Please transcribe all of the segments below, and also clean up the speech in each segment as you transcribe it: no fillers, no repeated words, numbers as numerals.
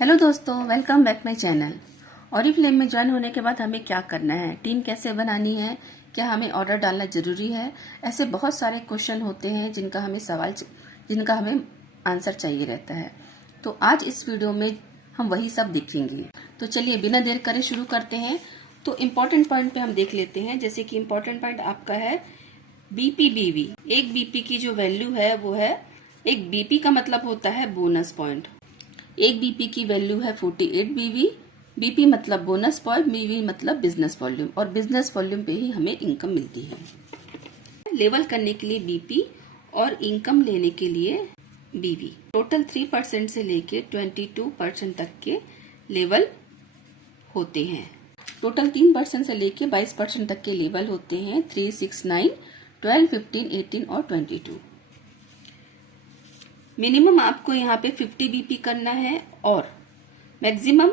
Hello दोस्तों, welcome back my channel. Oriflame में join होने के बाद हमें क्या करना है, टीम कैसे बनानी है, क्या हमें ऑर्डर डालना ज़रूरी है, ऐसे बहुत सारे क्वेश्चन होते हैं जिनका हमें आंसर चाहिए रहता है। तो आज इस वीडियो में हम वही सब देखेंगे। तो चलिए बिना देर करे शुरू करते हैं। तो इम्पोर्टेंट पॉइंट पे हम देख लेते हैं। जैसे कि इम्पोर्टेंट पॉइंट आपका है बीपीबीवी। एक बीपी की जो वैल्यू है वो है, एक बीपी का मतलब होता है बोनस पॉइंट। एक बीपी की वैल्यू है 48 बीवी। बीपी मतलब बोनस पॉइंट, बीवी मतलब बिजनेस वॉल्यूम, और बिजनेस वॉल्यूम पे ही हमें इनकम मिलती है। लेवल करने के लिए बीपी और इनकम लेने के लिए बीवी। टोटल 3% से लेके 22% तक के लेवल होते हैं। टोटल 3% से लेके 22% तक के लेवल होते हैं। 3, 6, 9, 12, 15, 18 और 22। मिनिमम आपको यहाँ पे 50 बीपी करना है और maximum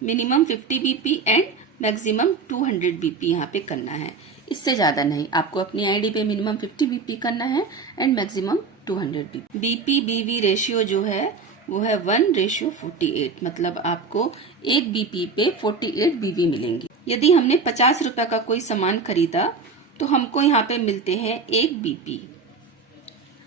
minimum 50 BP and maximum 200 BP यहाँ पे करना है। इससे ज्यादा नहीं। आपको अपनी आईडी पे मिनिमम 50 बीपी करना है एंड मैक्सिमम 200 बीपी। बीपी बीवी रेशियो जो है वो है 1:48। मतलब आपको एक बीपी पे 48 बीवी मिलेंगे। यदि हमने 50 रुपए का कोई सामान खरीदा तो हमको यहाँ पे मिलते हैं 1 बीपी।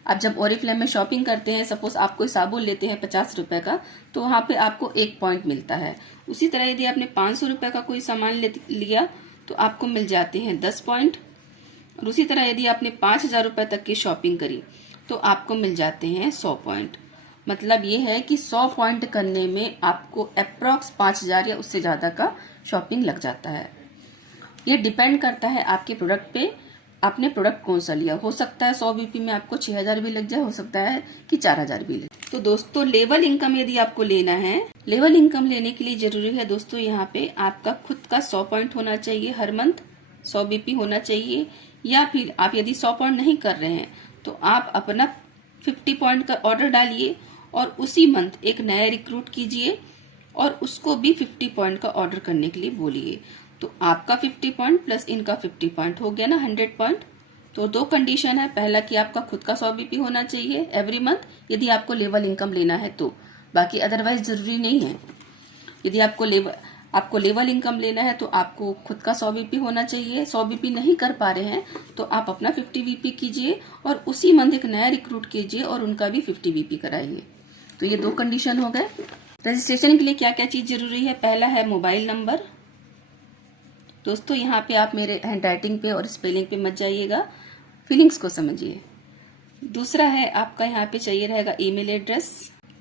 आप जब ओरिफ्लेम में शॉपिंग करते हैं, सपोज आप कोई साबुन लेते हैं 50 रुपए का, तो वहां पे आपको 1 पॉइंट मिलता है। उसी तरह यदि आपने 500 रुपए का कोई सामान लिया तो आपको मिल जाते हैं 10 पॉइंट। और उसी तरह यदि आपने 5000 रुपए तक की शॉपिंग करी तो आपको मिल जाते हैं 100 पॉइंट। मतलब ये है कि 100 पॉइंट करने में आपको अप्रोक्स 5000 या उससे ज्यादा का शॉपिंग लग जाता है। ये डिपेंड करता है आपके प्रोडक्ट पे, आपने प्रोडक्ट कौन सा लिया। हो सकता है 100 बीपी में आपको 6000 भी लग जाए, हो सकता है कि 4000 भी लगे। तो दोस्तों लेवल इनकम यदि आपको लेना है, लेवल इनकम लेने के लिए जरूरी है दोस्तों यहाँ पे आपका खुद का 100 पॉइंट होना चाहिए हर मंथ, 100 बीपी होना चाहिए। या फिर आप यदि 100 पॉइंट नहीं कर रहे हैं तो आप अपना 50 पॉइंट का ऑर्डर डालिए और उसी मंथ एक नया रिक्रूट कीजिए और उसको भी 50 पॉइंट का ऑर्डर करने के लिए बोलिए। तो आपका 50 पॉइंट प्लस इनका 50 पॉइंट हो गया ना 100 पॉइंट। तो दो कंडीशन है, पहला कि आपका खुद का 100 बीपी होना चाहिए एवरी मंथ यदि आपको लेवल इनकम लेना है तो, बाकी अदरवाइज जरूरी नहीं है। यदि आपको लेवल इनकम लेना है तो आपको खुद का 100 बीपी होना चाहिए। 100 बीपी नहीं कर पा रहे हैं तो आप अपना 50 बीपी कीजिए और उसी मंथ एक नया रिक्रूट कीजिए और उनका भी 50 बीपी कराइए। तो ये दो कंडीशन हो गए। रजिस्ट्रेशन के लिए क्या क्या चीज जरूरी है, पहला है मोबाइल नंबर। दोस्तों यहाँ पे आप मेरे हैंडराइटिंग पे और स्पेलिंग पे मत जाइएगा, फीलिंग्स को समझिए। दूसरा है आपका यहाँ पे चाहिए रहेगा ईमेल एड्रेस।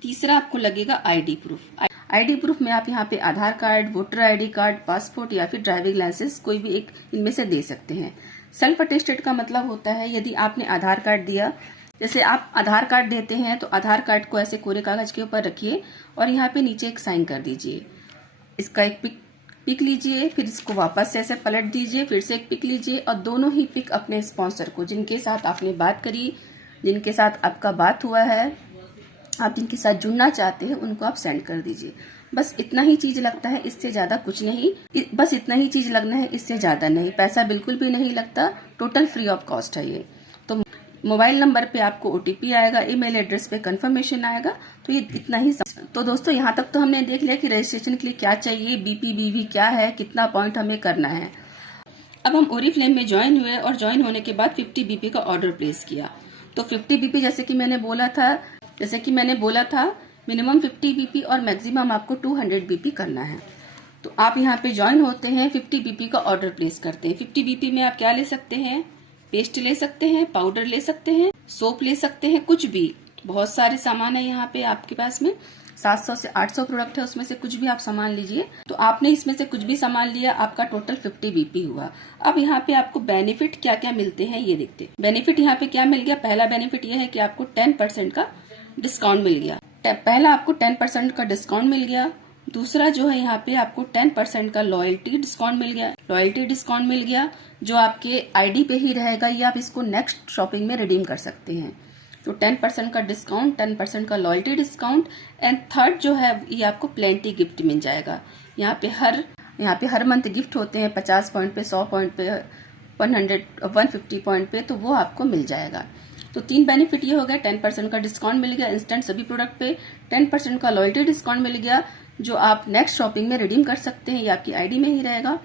तीसरा आपको लगेगा आईडी प्रूफ। आईडी प्रूफ में आप यहाँ पे Aadhaar card, voter ID card, passport या फिर ड्राइविंग लाइसेंस कोई भी एक इनमें से दे सकते हैं। सेल्फ अटेस्टेड का मतलब होता है यदि आपने आधार कार्ड दिया, जैसे आप आधार कार्ड देते हैं तो आधार कार्ड को ऐसे कोरे कागज के ऊपर रखिए और यहाँ पे नीचे एक साइन कर दीजिए। इसका एक पिक लीजिए, फिर इसको वापस से ऐसे पलट दीजिए, फिर से एक पिक लीजिए और दोनों ही पिक अपने स्पॉन्सर को, जिनके साथ आपने बात करी, जिनके साथ आपका बात हुआ है, आप जिनके साथ जुड़ना चाहते हैं उनको आप सेंड कर दीजिए। बस इतना ही चीज लगता है, इससे ज्यादा कुछ नहीं। बस इतना ही चीज लगना है, इससे ज्यादा नहीं। पैसा बिल्कुल भी नहीं लगता, टोटल फ्री ऑफ कॉस्ट है ये। तो मोबाइल नंबर पे आपको ओटीपी आएगा, ईमेल एड्रेस पे कंफर्मेशन आएगा। तो ये इतना ही। तो दोस्तों यहाँ तक तो हमने देख लिया कि रजिस्ट्रेशन के लिए क्या चाहिए, बीपी बीवी क्या है, कितना पॉइंट हमें करना है। अब हम ओरिफ्लेम में ज्वाइन हुए और ज्वाइन होने के बाद 50 बीपी का ऑर्डर प्लेस किया। तो 50 बीपी जैसे कि मैंने बोला था मिनिमम 50 बीपी और मैक्सिमम आपको 200 बीपी करना है। तो आप यहाँ पे ज्वाइन होते हैं, 50 बीपी का ऑर्डर प्लेस करते हैं। 50 बीपी में आप क्या ले सकते हैं, पेस्ट ले सकते हैं, पाउडर ले सकते हैं, सोप ले सकते हैं, कुछ भी। बहुत सारे सामान है यहाँ पे आपके पास में, 700 से 800 प्रोडक्ट है, उसमें से कुछ भी आप सामान लीजिए। तो आपने इसमें से कुछ भी सामान लिया, आपका टोटल 50 बीपी हुआ। अब यहाँ पे आपको बेनिफिट क्या क्या मिलते हैं ये देखते हैं। बेनिफिट यहाँ पे क्या मिल गया, पहला बेनिफिट ये है कि आपको 10% का डिस्काउंट मिल गया। पहला आपको 10% का डिस्काउंट मिल गया। दूसरा जो है यहाँ पे आपको 10% का लॉयल्टी डिस्काउंट मिल गया जो आपके आईडी पे ही रहेगा, या आप इसको नेक्स्ट शॉपिंग में रिडीम कर सकते हैं। तो 10% का डिस्काउंट, 10% का लॉयल्टी डिस्काउंट एंड थर्ड जो है ये आपको प्लेंटी गिफ्ट मिल जाएगा। यहाँ पे हर मंथ गिफ्ट होते हैं 50 पॉइंट पे, 100 पॉइंट पे, 150 पॉइंट पे, तो वो आपको मिल जाएगा। तो 3 बेनिफिट ये हो गया, 10% का डिस्काउंट मिल गया इंस्टेंट सभी प्रोडक्ट पे, 10% का लॉयल्टी डिस्काउंट मिल गया जो आप नेक्स्ट शॉपिंग में रिडीम कर सकते हैं, ये आपकी आईडी में ही रहेगा।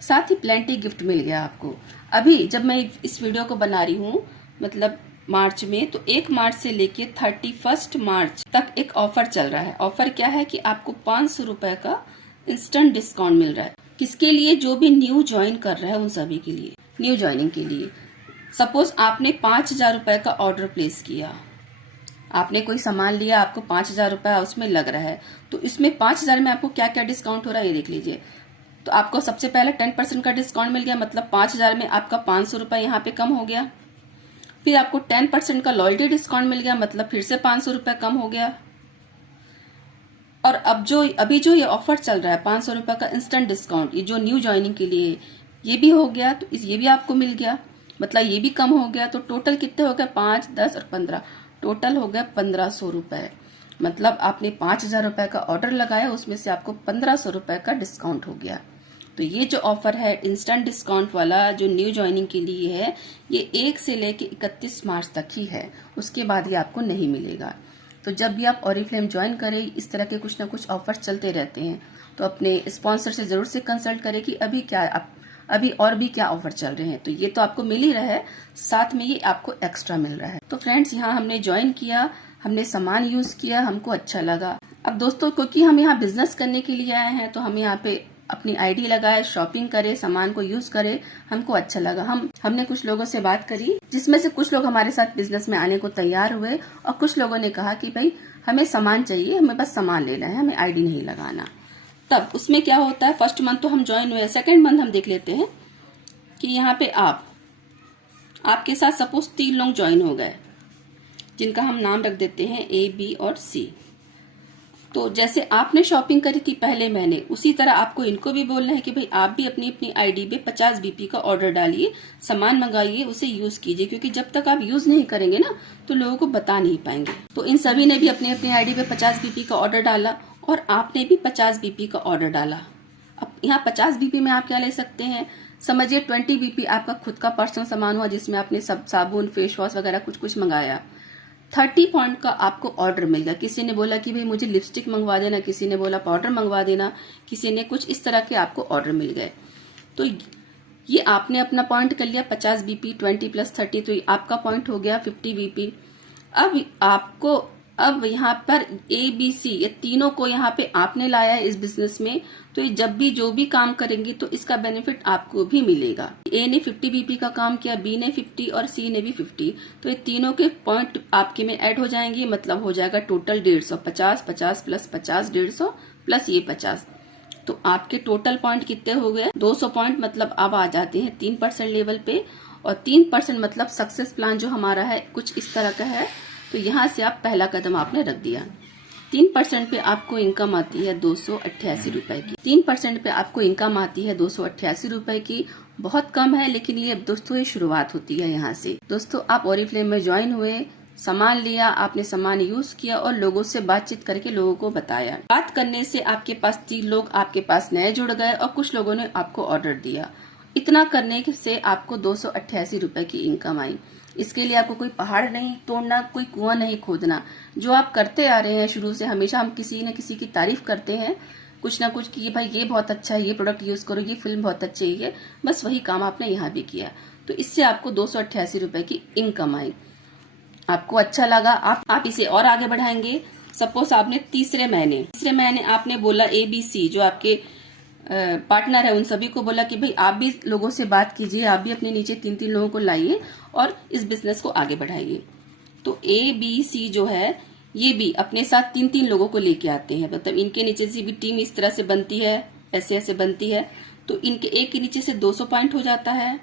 साथ ही प्लेंटी गिफ्ट मिल गया आपको। अभी जब मैं इस वीडियो को बना रही हूँ मतलब मार्च में, तो 1 मार्च से लेके 31 मार्च तक एक ऑफर चल रहा है। ऑफर क्या है कि आपको 500 रुपए का इंस्टेंट डिस्काउंट मिल रहा है। किसके लिए? जो भी न्यू ज्वाइन कर रहा है उन सभी के लिए, न्यू ज्वाइनिंग के लिए। सपोज आपने 5000 रुपए का ऑर्डर प्लेस किया, आपने कोई सामान लिया, आपको 5000 रुपया उसमें लग रहा है, तो इसमें 5000 में आपको क्या क्या डिस्काउंट हो रहा है ये देख लीजिए। तो आपको सबसे पहले 10% का डिस्काउंट मिल गया, मतलब 5000 में आपका 500 रुपये यहाँ पे कम हो गया। फिर आपको 10% का लॉयल्टी डिस्काउंट मिल गया, मतलब फिर से 500 रुपये कम हो गया। और अभी जो ये ऑफर चल रहा है 500 रुपये का इंस्टेंट डिस्काउंट, ये जो न्यू ज्वाइनिंग के लिए ये भी हो गया, तो ये भी आपको मिल गया, मतलब ये भी कम हो गया। तो टोटल कितने हो गए? 5, 10 और 15, टोटल हो गया 1500 रुपये। मतलब आपने 5000 रुपये का ऑर्डर लगाया, उसमें से आपको 1500 रुपये का डिस्काउंट हो गया। तो ये जो ऑफर है इंस्टेंट डिस्काउंट वाला जो न्यू ज्वाइनिंग के लिए है, ये 1 से लेके 31 मार्च तक ही है, उसके बाद ये आपको नहीं मिलेगा। तो जब भी आप ऑरिफ्लेम ज्वाइन करें, इस तरह के कुछ ना कुछ ऑफर चलते रहते हैं, तो अपने स्पॉन्सर से जरूर से कंसल्ट करें कि अभी और भी क्या ऑफर चल रहे हैं। तो ये तो आपको मिल ही रहा है, साथ में ये आपको एक्स्ट्रा मिल रहा है। तो फ्रेंड्स, यहाँ हमने ज्वाइन किया, हमने सामान यूज किया, हमको अच्छा लगा। अब दोस्तों, क्योंकि हम यहाँ बिजनेस करने के लिए आए हैं, तो हम यहाँ पे अपनी आईडी लगाए, शॉपिंग करे, सामान को यूज करे, हमको अच्छा लगा। हमने कुछ लोगों से बात करी, जिसमें से कुछ लोग हमारे साथ बिजनेस में आने को तैयार हुए, और कुछ लोगों ने कहा कि भाई हमें सामान चाहिए, हमें बस सामान लेना है, हमें आईडी नहीं लगाना। तब उसमें क्या होता है, फर्स्ट मंथ तो हम ज्वाइन हुए, सेकेंड मंथ हम देख लेते हैं कि यहाँ पे आपके साथ सपोज 3 लोग ज्वाइन हो गए, जिनका हम नाम रख देते हैं A, B और C। तो जैसे आपने शॉपिंग करी थी पहले महीने, उसी तरह आपको इनको भी बोलना है कि भाई आप भी अपनी अपनी आईडी पे 50 BP का ऑर्डर डालिए, सामान मंगाइए, उसे यूज कीजिए, क्योंकि जब तक आप यूज नहीं करेंगे ना तो लोगों को बता नहीं पाएंगे। तो इन सभी ने भी अपनी अपनी आईडी पे 50 BP का ऑर्डर डाला, और आपने भी 50 BP का ऑर्डर डाला। अब यहाँ 50 BP में आप क्या ले सकते हैं, समझिए 20 BP आपका खुद का पर्सनल सामान हुआ, जिसमें आपने सब साबुन, फेस वॉश वगैरह कुछ कुछ मंगाया। 30 पॉइंट का आपको ऑर्डर मिल गया। किसी ने बोला कि भाई मुझे लिपस्टिक मंगवा देना, किसी ने बोला पाउडर मंगवा देना, किसी ने कुछ इस तरह के आपको ऑर्डर मिल गए। तो ये आपने अपना पॉइंट कर लिया 50 BP, 20 + 30, तो ये आपका पॉइंट हो गया 50 BP। अब यहाँ पर ABC, ये तीनों को यहाँ पे आपने लाया है इस बिजनेस में, तो ये जब भी जो भी काम करेंगे तो इसका बेनिफिट आपको भी मिलेगा। A ने 50 BP का काम किया, B ने 50 और C ने भी 50, तो ये तीनों के पॉइंट आपके में ऐड हो जाएंगे, मतलब हो जाएगा टोटल 150, 50, 50 + 50, 150 प्लस ये 50। तो आपके टोटल पॉइंट कितने हो गए? 200 पॉइंट, मतलब अब आ जाते हैं 3% लेवल पे। और 3% मतलब सक्सेस प्लान जो हमारा है कुछ इस तरह का है। तो यहाँ से आप पहला कदम आपने रख दिया। 3% पे आपको इनकम आती है 288 रुपए की। 3% पे आपको इनकम आती है 288 रुपए की। बहुत कम है, लेकिन ये दोस्तों ये शुरुआत होती है यहाँ से। दोस्तों, आप ऑरिफ्लेम में ज्वाइन हुए, सामान लिया, आपने सामान यूज किया और लोगों से बातचीत करके लोगों को बताया। बात करने से आपके पास 3 लोग आपके पास नए जुड़ गए और कुछ लोगों ने आपको ऑर्डर दिया। इतना करने से आपको 288 रुपए की इनकम आई। इसके लिए आपको कोई पहाड़ नहीं तोड़ना, कोई कुआं नहीं खोदना। जो आप करते आ रहे हैं शुरू से, हमेशा हम किसी न किसी की तारीफ करते हैं, कुछ ना कुछ कि भाई ये बहुत अच्छा है, ये प्रोडक्ट यूज करो, ये फिल्म बहुत अच्छी है, बस वही काम आपने यहाँ भी किया। तो इससे आपको 288 रुपए की इनकम आई। आपको अच्छा लगा, आप इसे और आगे बढ़ाएंगे। सपोज आपने तीसरे महीने आपने बोला ABC जो आपके पार्टनर है, उन सभी को बोला कि भाई आप भी लोगों से बात कीजिए, आप भी अपने नीचे 3-3 लोगों को लाइए और इस बिजनेस को आगे बढ़ाइए। तो ABC जो है ये भी अपने साथ 3-3 लोगों को लेके आते हैं, मतलब इनके नीचे से भी टीम इस तरह से बनती है, ऐसे ऐसे बनती है। तो इनके A के नीचे से 200 पॉइंट हो जाता है,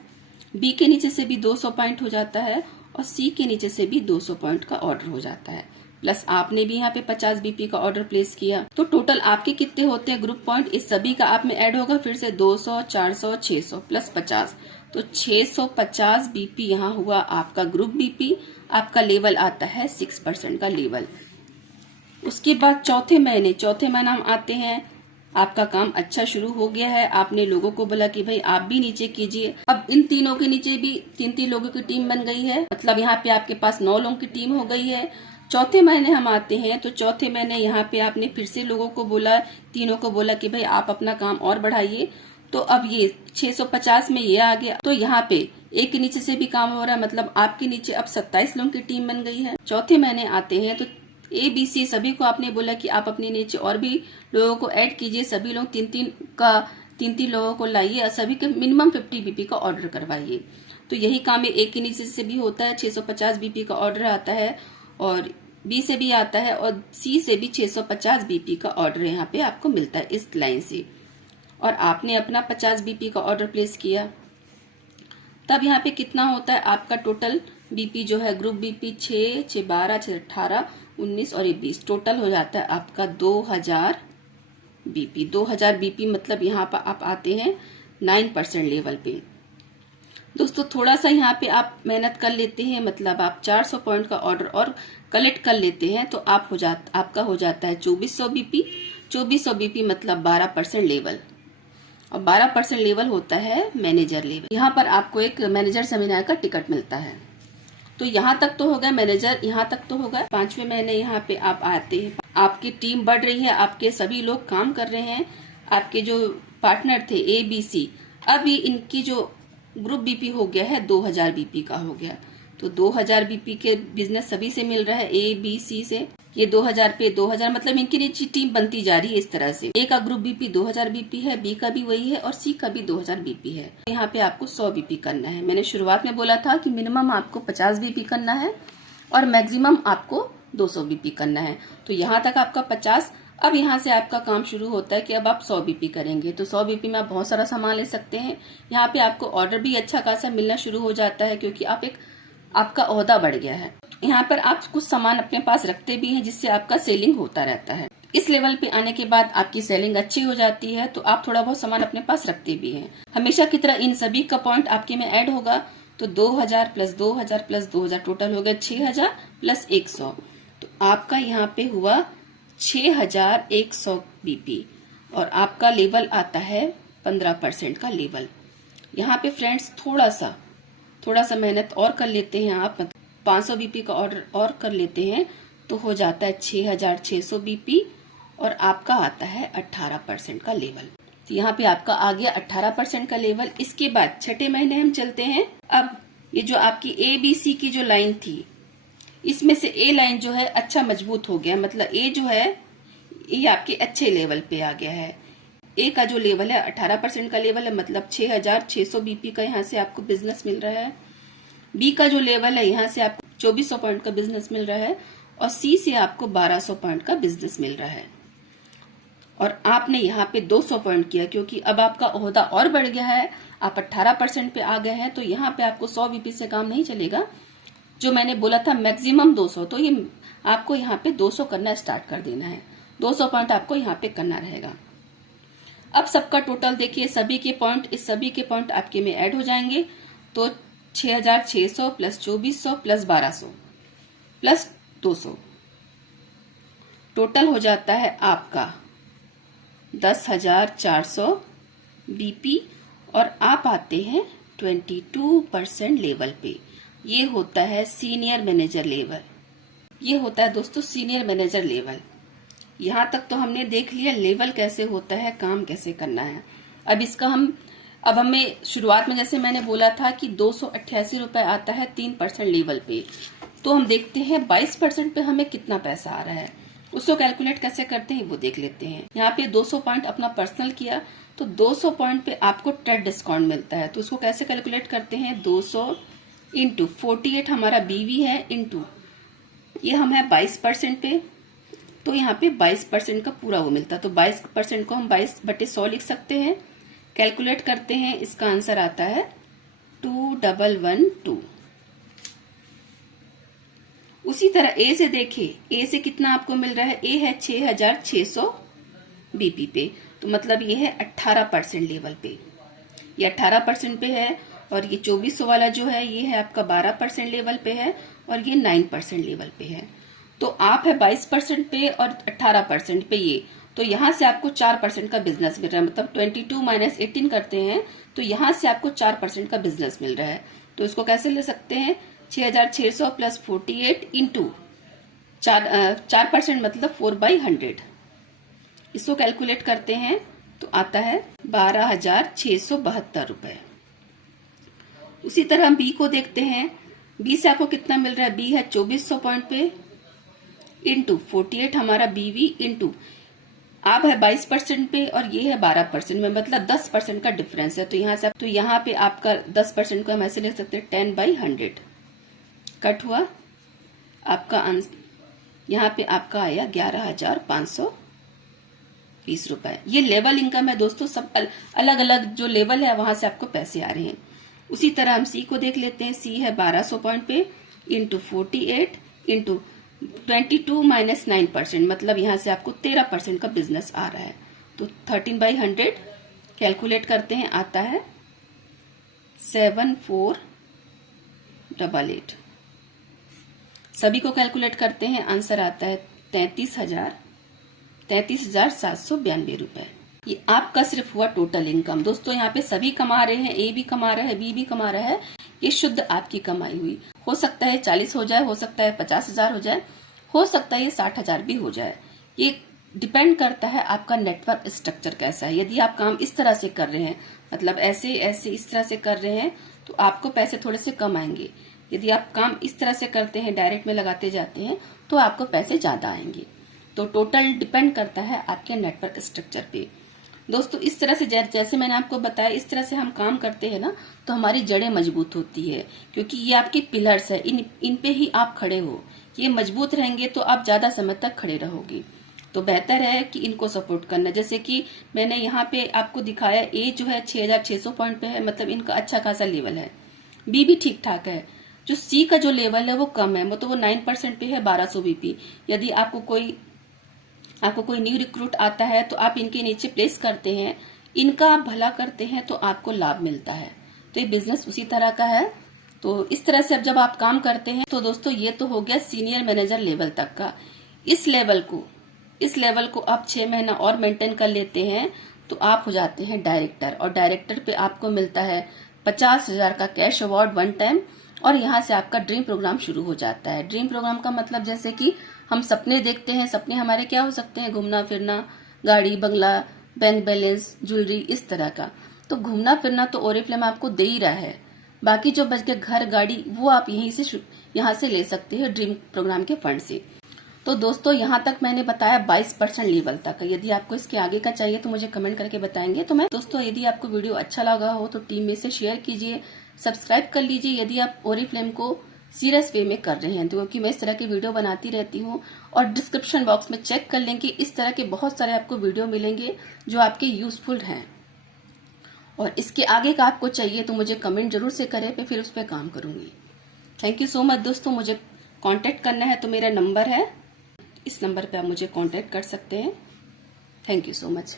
B के नीचे से भी 200 पॉइंट हो जाता है और C के नीचे से भी 200 पॉइंट का ऑर्डर हो जाता है। प्लस आपने भी यहाँ पे 50 BP का ऑर्डर प्लेस किया, तो टोटल आपके कितने होते हैं ग्रुप पॉइंट, इस सभी का आप में ऐड होगा फिर से 200, 400, 600 प्लस 50, तो 650 BP यहाँ हुआ आपका ग्रुप BP। आपका लेवल आता है 6% का लेवल। उसके बाद चौथे महीने हम आते हैं आपका काम अच्छा शुरू हो गया है। आपने लोगों को बोला कि भाई आप भी नीचे कीजिए। अब इन तीनों के नीचे भी 3-3 लोगों की टीम बन गई है, मतलब यहाँ पे आपके पास 9 लोगों की टीम हो गई है। चौथे महीने हम आते हैं तो चौथे महीने यहाँ पे आपने फिर से लोगों को बोला, तीनों को बोला कि भाई आप अपना काम और बढ़ाइए। तो अब ये 650 में ये आ गया। तो यहाँ पे एक के नीचे से भी काम हो रहा है, मतलब आपके नीचे अब 27 लोगों की टीम बन गई है। चौथे महीने आते हैं तो ABC सभी को आपने बोला कि आप अपने नीचे और भी लोगों को ऐड कीजिए। सभी लोग 3-3 लोगों को लाइए और सभी के मिनिमम 50 BP का ऑर्डर करवाइए। तो यही काम एक के नीचे से भी होता है। 650 BP का ऑर्डर आता है और B से भी आता है और C से भी 650 BP का ऑर्डर यहाँ पे आपको मिलता है इस लाइन से। और आपने अपना 50 BP का ऑर्डर प्लेस किया, तब यहाँ पे कितना होता है आपका टोटल BP जो है, ग्रुप BP 6, 6, 12, 6, 18, 19 और 20, टोटल हो जाता है आपका 2000 BP। 2000 BP मतलब यहाँ पर आप आते हैं 9% लेवल पे। दोस्तों थोड़ा सा यहाँ पे आप मेहनत कर लेते हैं, मतलब आप 400 पॉइंट का ऑर्डर और कलेक्ट कर लेते हैं तो आपका हो जाता है 2400 BP। 2400 BP मतलब 12% लेवल, और 12% लेवल होता है मैनेजर लेवल। यहाँ पर आपको एक मैनेजर सेमिनार का टिकट मिलता है। तो यहाँ तक तो होगा मैनेजर, यहाँ तक तो होगा। 5वें महीने यहाँ पे आप आते हैं, आपकी टीम बढ़ रही है, आपके सभी लोग काम कर रहे हैं। आपके जो पार्टनर थे ABC, अभी इनकी जो ग्रुप BP हो गया है 2000 BP का हो गया। तो 2000 BP के बिजनेस सभी से मिल रहा है, ABC से। ये 2000 पे 2000 मतलब इनकी नीचे टीम बनती जा रही है इस तरह से। A का ग्रुप BP 2000 BP है, B का भी वही है और C का भी 2000 BP है। यहाँ पे आपको 100 BP करना है। मैंने शुरुआत में बोला था कि मिनिमम आपको 50 BP करना है और मैक्सिमम आपको 200 BP करना है। तो यहाँ तक आपका 50। अब यहाँ से आपका काम शुरू होता है कि अब आप 100 BP करेंगे। तो 100 BP में आप बहुत सारा सामान ले सकते हैं। यहाँ पे आपको ऑर्डर भी अच्छा खासा मिलना शुरू हो जाता है क्योंकि आपका ओहदा बढ़ गया है। यहाँ पर आप कुछ सामान अपने पास रखते भी हैं जिससे आपका सेलिंग होता रहता है। इस लेवल पे आने के बाद आपकी सेलिंग अच्छी हो जाती है तो आप थोड़ा बहुत सामान अपने पास रखते भी हैं। हमेशा की तरह इन सभी का पॉइंट आपके में ऐड होगा। तो 2000 + 2000 + 2000 टोटल हो गया 6000 + 100। तो आपका यहाँ पे हुआ 6100 BP और आपका लेवल आता है 15% का लेवल। यहाँ पे फ्रेंड्स थोड़ा सा मेहनत और कर लेते हैं आप, 500 BP का ऑर्डर और कर लेते हैं तो हो जाता है 6600 BP और आपका आता है 18% का लेवल। तो यहाँ पे आपका आ गया 18% का लेवल। इसके बाद छठे महीने हम चलते हैं। अब ये जो आपकी ABC की जो लाइन थी, इसमें से A लाइन जो है अच्छा मजबूत हो गया, मतलब A जो है ये आपके अच्छे लेवल पे आ गया है। A का जो लेवल है 18% का लेवल है, मतलब 6600 BP का यहाँ से आपको बिजनेस मिल रहा है। B का जो लेवल है यहाँ से आपको 2400 पॉइंट का बिजनेस मिल रहा है और C से आपको 1200 पॉइंट का बिजनेस मिल रहा है। और आपने यहाँ पे 200 पॉइंट किया क्योंकि अब आपका ओहदा और बढ़ गया है, आप 18% पे आ गए हैं। तो यहाँ पे आपको 100 BP से काम नहीं चलेगा। जो मैंने बोला था मैक्सिमम 200, तो ये आपको यहाँ पे 200 करना स्टार्ट कर देना है। 200 पॉइंट आपको यहाँ पे करना रहेगा। अब सबका टोटल देखिए, सभी के पॉइंट आपके में ऐड हो जाएंगे। तो 6600 + 2400 + 1200 + 200 टोटल हो जाता है आपका 10400 BP और आप आते हैं 22% लेवल पे। ये होता है सीनियर मैनेजर लेवल। ये होता है दोस्तों सीनियर मैनेजर लेवल। यहाँ तक तो हमने देख लिया लेवल कैसे होता है, काम कैसे करना है। अब हमें शुरुआत में जैसे मैंने बोला था कि 288 रुपए आता है 3% लेवल पे। तो हम देखते हैं 22% पे हमें कितना पैसा आ रहा है, उसको कैलकुलेट कैसे करते हैं वो देख लेते हैं। यहाँ पे 200 पॉइंट अपना पर्सनल किया तो 200 पॉइंट पे आपको ट्रेड डिस्काउंट मिलता है। तो उसको कैसे कैलकुलेट करते हैं, 200 × 48 हमारा BV है, इंटू ये हम है 22% पे। तो यहाँ पे 22% का पूरा वो मिलता है। तो 22% को हम 22/100 लिख सकते हैं। कैलकुलेट करते हैं, इसका आंसर आता है 2112। उसी तरह A से देखिए, A से कितना आपको मिल रहा है, A है 6600 BP पे। तो मतलब ये है 18% लेवल पे, ये 18% पे है। और ये 2400 वाला जो है ये है आपका 12% लेवल पे है और ये 9% लेवल पे है। तो आप है 22% पे और 18% पे ये। तो यहाँ से आपको 4% का बिजनेस मिल रहा है, मतलब 22 माइनस 18 करते हैं तो यहाँ से आपको 4% का बिजनेस मिल रहा है। तो इसको कैसे ले सकते हैं, 6,600 प्लस 48 इंटू 4% मतलब 4/100। इसको कैलकुलेट करते हैं तो आता है 12,672 रुपए। उसी तरह हम बी को देखते हैं। बी से आपको कितना मिल रहा है, बी है 2400 पॉइंट पे इंटू 48 हमारा बीवी इंटू आप है 22% पे और ये है 12% में, मतलब 10% का डिफरेंस है। तो यहाँ पे आपका 10% को हम ऐसे ले सकते हैं 10/100 कट हुआ आपका यहाँ पे आपका आया 11,520 रुपए। ये लेवल इनकम है दोस्तों, सब अलग अलग जो लेवल है वहां से आपको पैसे आ रहे हैं। उसी तरह हम सी को देख लेते हैं। सी है 1200 पॉइंट पे इंटू 48 इंटू 22 माइनस 9%, मतलब यहाँ से आपको 13% का बिजनेस आ रहा है। तो 13/100 कैलकुलेट करते हैं, आता है 7488। सभी को कैलकुलेट करते हैं, आंसर आता है 33,792 रुपए। ये आपका सिर्फ हुआ टोटल इनकम। दोस्तों यहाँ पे सभी कमा रहे हैं, ए भी कमा रहा है, बी भी कमा रहा है। ये शुद्ध आपकी कमाई हुई। हो सकता है 40 हो जाए, हो सकता है 50,000 हो जाए, हो सकता है ये 60,000 भी हो जाए। ये डिपेंड करता है आपका नेटवर्क स्ट्रक्चर कैसा है। यदि आप काम इस तरह से कर रहे हैं, मतलब ऐसे ऐसे इस तरह से कर रहे हैं, तो आपको पैसे थोड़े से कम आएंगे। यदि आप काम इस तरह से करते हैं, डायरेक्ट में लगाते जाते हैं, तो आपको पैसे ज्यादा आएंगे। तो टोटल डिपेंड करता है आपके नेटवर्क स्ट्रक्चर पे। दोस्तों इस तरह से जैसे मैंने आपको बताया, इस तरह से हम काम करते हैं ना, तो हमारी जड़ें मजबूत होती है, क्योंकि ये आपके पिलर्स है। इन पे ही आप खड़े हो। ये मजबूत रहेंगे तो आप ज्यादा समय तक खड़े रहोगे। तो बेहतर है कि इनको सपोर्ट करना। जैसे कि मैंने यहाँ पे आपको दिखाया, ए जो है 6,600 पॉइंट पे है, मतलब इनका अच्छा खासा लेवल है। बी भी ठीक ठाक है। जो सी का जो लेवल है वो कम है, मतलब वो 9% पे है, 1200 बीपी। यदि आपको कोई न्यू रिक्रूट आता है तो आप इनके नीचे प्लेस करते हैं, इनका आप भला करते हैं तो आपको लाभ मिलता है। तो ये बिजनेस उसी तरह का है। तो इस तरह से अब जब आप काम करते हैं, तो दोस्तों ये तो हो गया सीनियर मैनेजर लेवल तक का। इस लेवल को आप 6 महीना और मेंटेन कर लेते हैं तो आप हो जाते हैं डायरेक्टर। और डायरेक्टर पे आपको मिलता है 50,000 का कैश अवार्ड 1 टाइम। और यहाँ से आपका ड्रीम प्रोग्राम शुरू हो जाता है। ड्रीम प्रोग्राम का मतलब जैसे कि हम सपने देखते हैं, सपने हमारे क्या हो सकते हैं, घूमना फिरना, गाड़ी बंगला, बैंक बैलेंस, ज्वेलरी, इस तरह का। तो घूमना फिरना तो ओरिफ्लेम आपको दे ही रहा है। बाकी जो बच गया घर गाड़ी, वो आप यहाँ से ले सकते हैं ड्रीम प्रोग्राम के फंड से। तो दोस्तों यहाँ तक मैंने बताया 22% लेवल तक। यदि आपको इसके आगे का चाहिए तो मुझे कमेंट करके बताएंगे। तो दोस्तों यदि आपको वीडियो अच्छा लगा हो तो टीम में से शेयर कीजिए, सब्सक्राइब कर लीजिए यदि आप ओरिफ्लेम को सीरियस वे में कर रहे हैं, तो क्योंकि मैं इस तरह की वीडियो बनाती रहती हूँ। और डिस्क्रिप्शन बॉक्स में चेक कर लें कि इस तरह के बहुत सारे आपको वीडियो मिलेंगे जो आपके यूजफुल हैं। और इसके आगे का आपको चाहिए तो मुझे कमेंट जरूर से करें, फिर उस पर काम करूंगी। थैंक यू सो मच दोस्तों। मुझे कांटेक्ट करना है तो मेरा नंबर है, इस नंबर पे आप मुझे कांटेक्ट कर सकते हैं। Thank you so much.